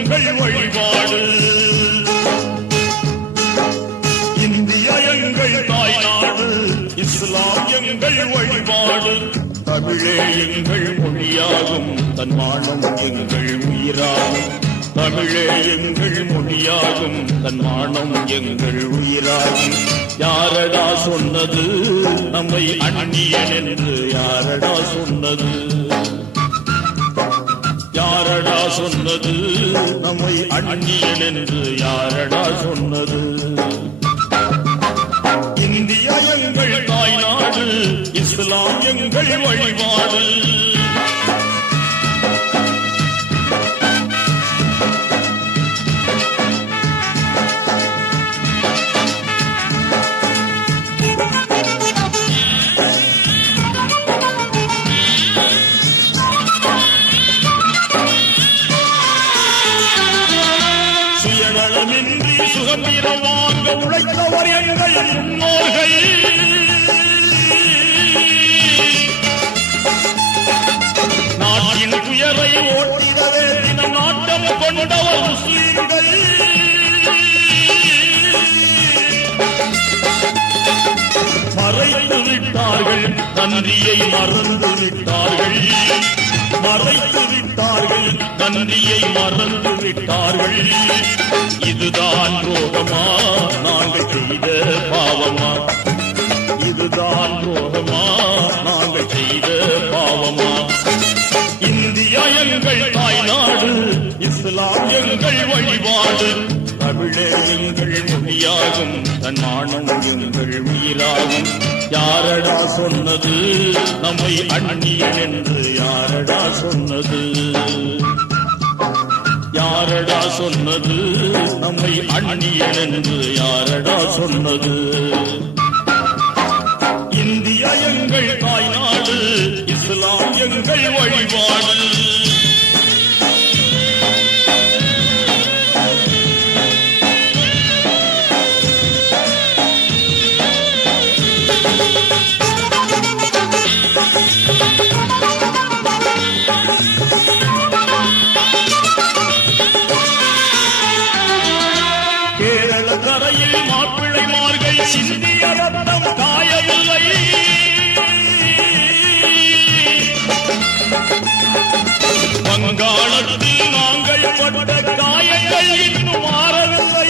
எங்கள் வழிபாடு. இந்தியா எங்கள் தாய்நாடு, இஸ்லாம் எங்கள் வழிபாடு. தமிழே எங்கள் மொழியாகும், தன்மானம் எங்கள் உயிராகும். தமிழே எங்கள் மொழியாகும், தன்மானம் எங்கள் உயிராகும். யாரடா சொன்னது நம்மை அந்நியன் என்று? யாரடா சொன்னது? யாரடா சொன்னது நம்மை அந்நியன் என்று? யாரடா சொன்னது? இந்தியா எங்கள் தாய்நாடு, இஸ்லாம் எங்கள் வழிபாடு. சுயநலமின்றி சுதந்திரம் வாங்க உழைத்தவர் எங்கள் முன்னோர்கள். நாட்டின் துயரை ஓட்டிடவே தினம் நாட்டம் கொண்டவர் முஸ்லிம்கள். மறைத்து விட்டார்கள், நன்றியை மறந்து விட்டார்கள். மறைத்து விட்டார்கள், நன்றியை மறந்து விட்டார்கள். இதுதான் ரோகமா நாங்கள் செய்த பாவமா? இதுதான் ரோகமா நாங்கள் செய்த பாவமா? இந்தியா எங்கள் தாய்நாடு, இஸ்லாம் எங்கள் வழிபாடு. தமிழே எங்கள் மொழியாகும், தன்மானம் எங்கள் உயிராகும். யாரடா சொன்னது நம்மை அந்நியன் என்று? யாரடா சொன்னது? யாரடா சொன்னது நம்மை அந்நியன் என்று? யாரடா சொன்னது? இந்தியா எங்கள் தாய்நாடு, இஸ்லாம் எங்கள் வழிபாடு. கரையில் மாப்பிள்ளைமார்கள் சிந்திய ரத்தம் காயவில்லை. வங்காளத்தில் நாங்கள் பட்ட காயங்கள் இன்னும் மாறவில்லை.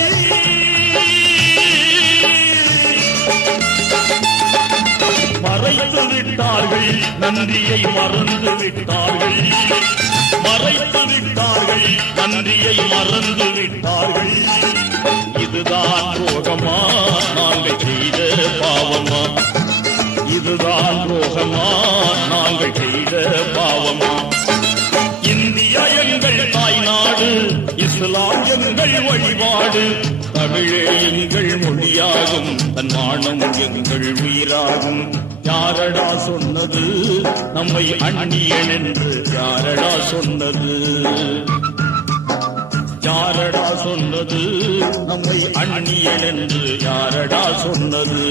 மறைத்து விட்டார்கள், நன்றியை மறந்து விட்டார்கள். மறைத்து விட்டார்கள், நன்றியை மறந்து விட்டார்கள். இதுதான் ரோகமா நாங்கள் செய்த பாவமா? இதுதான் ரோகமா நாங்கள் செய்த பாவமா? இந்தியா எங்கள் தாய்நாடு, இஸ்லாம் எங்கள் வழிபாடு. தமிழே எங்கள் மொழியாகும், தன்மானம் எங்கள் உயிராகும். யாரடா சொன்னது நம்மை அந்நியன் என்று? யாரடா சொன்னது? யாரடா சொன்னது நம்மை அந்நியன் என்று? யாரடா சொன்னது?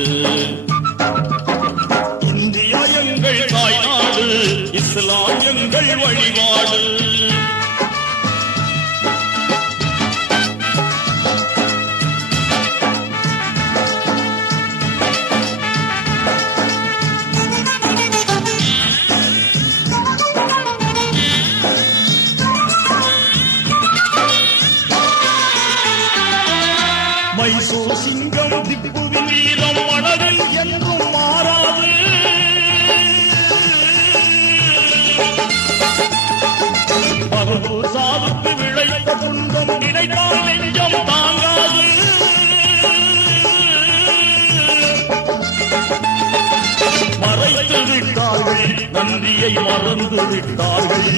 இந்தியா எங்கள் தாய்நாடு, இஸ்லாம் எங்கள் வழிபாடு. மைசூர் சிங்கம் திப்புவின் வீரம் மனதில் என்றும் மாறாது. பகதூர் சாவுக்கு விளைத்த துன்பம் நினைத்தால் நெஞ்சம் தாங்காது. மறைத்து விட்டார்கள், நன்றியை மறந்து விட்டார்கள்.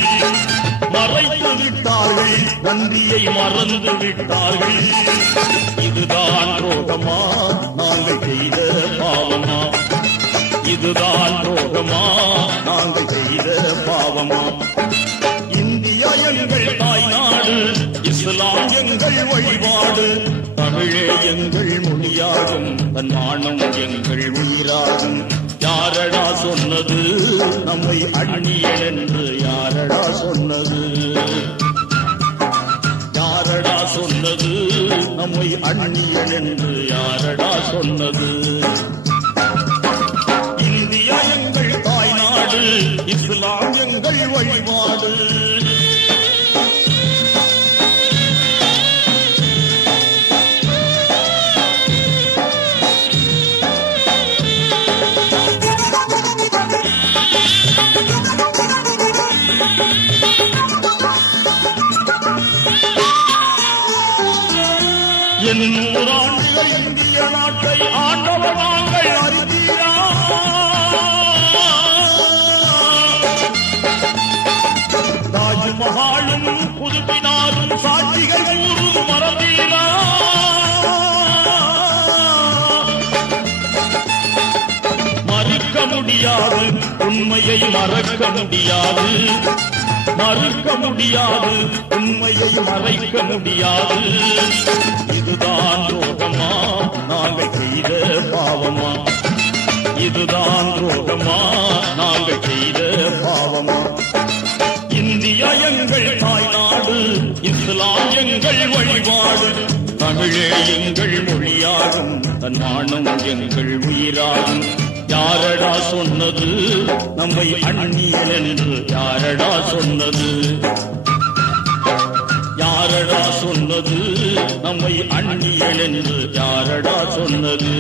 மறைத்து விட்டார்கள், நன்றியை மறந்து விட்டார்கள். இதுதான் ரோகமா நாங்கள் செய்த பாவமா? இதுதான் ரோகமா நாங்கள் செய்த பாவமா? இந்தியா எங்கள் தாய்நாடு, இஸ்லாம் எங்கள் வழிபாடு. தமிழே எங்கள் மொழியாகும், தன்மானம் எங்கள் உயிராகும். யாரடா சொன்னது நம்மை அந்நியன் என்று? யாரடா சொன்னது? சொன்னது நம்மை அந்நியன் என்று யாரடா சொன்னது? இந்தியா எங்கள் தாய்நாடு, இஸ்லாம் எங்கள் வழிபாடு. நூறாண்டுகள் இந்திய நாட்டை ஆண்டவர் நாங்கள் அறிந்தீரா? தாஜ்மஹாலும் புதுப்பினாரும் சாட்சிகள் கூறும் மறந்தீரா? மறுக்க முடியாது, உண்மையை மறக்க முடியாது. மறுக்க முடியாது, உண்மையை மறைக்க முடியாது. இதுதான் துரோகமா நாங்கள் செய்த பாவமா? இதுதான் துரோகமா நாங்கள் செய்த பாவமா? இந்தியா எங்கள் தாய்நாடு, இஸ்லாம் எங்கள் வழிபாடு. தமிழே எங்கள் மொழியாகும், தன்மானம் எங்கள் உயிராகும். யாரடா சொன்னது நம்மை அந்நியன் என்று? யாரடா சொன்னது? யாரடா சொன்னது நம்மை அந்நியன் என்று? யாரடா சொன்னது?